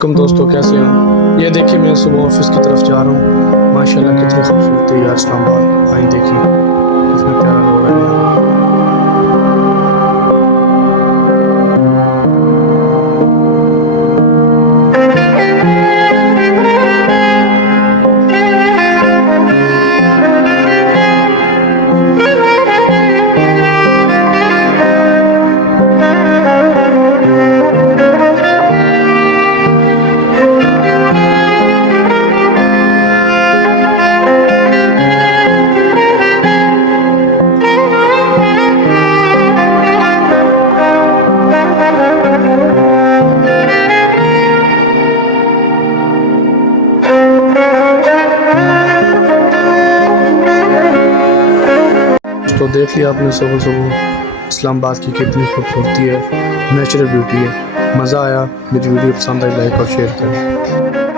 कम दोस्तों, कैसे हो? ये देखिए, मैं सुबह ऑफिस की तरफ जा रहा हूँ। माशाल्लाह कितनी खूबसूरती है यार इस्लामाबाद। आइए देखिए कितना प्यारा रोड है मेरा। तो देख लिया आपने सुबह सुबह इस्लामाबाद की कितनी खूबसूरती है, नेचुरल ब्यूटी है। मज़ा आया? मेरी वीडियो पसंद आई, लाइक और शेयर करें।